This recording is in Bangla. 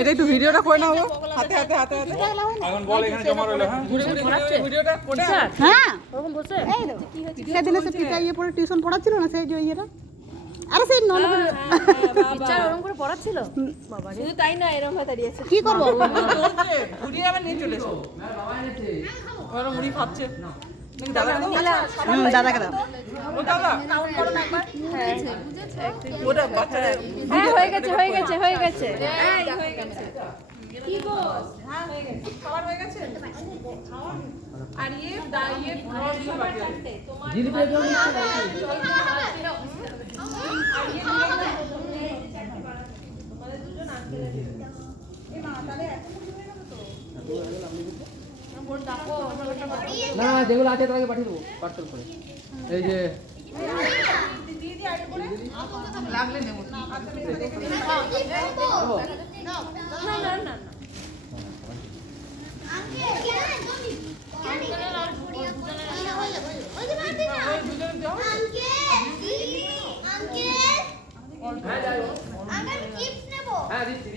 এটা একটু ভিডিওটা করে নাও হাতে হাতে হাতে হাতে এখন বল এখানে জমা রইলো হ্যাঁ ঘুরে ঘুরে ভিডিওটা করে হ্যাঁ ওরকম বসে এই তো সেদিন এসে পিতা ইয়ে পড়ে টিউশন পড়াচ্ছিল না সেই যে ইয়েটা আরে সেই নন টিচার ওরকম করে পড়াচ্ছিল বাবা শুধু তাই না এরকম ভাবে দাঁড়িয়ে আছে কি করব ঘুরিয়ে আবার নিয়ে চলে এসো ওরা মুড়ি খাচ্ছে দাদা দাদাকে দাও ও দাদা কাউন্ট করো না একবার হ্যাঁ ওটা বাচ্চাদের হ্যাঁ হয়ে গেছে হয়ে গেছে হয়ে গেছে হ্যাঁ হয়ে গেছে কি গো হ্যাঁ হয়ে গেছে খাবার হয়ে গেছে আর ইয়ে বাকি আছে দিদি পেয়ে জল না যেগুলো আছে তাকে পাঠিয়ে দেবো পার্সেল করে এই যে লাগলে নেব না না না হ্যাঁ দিচ্ছি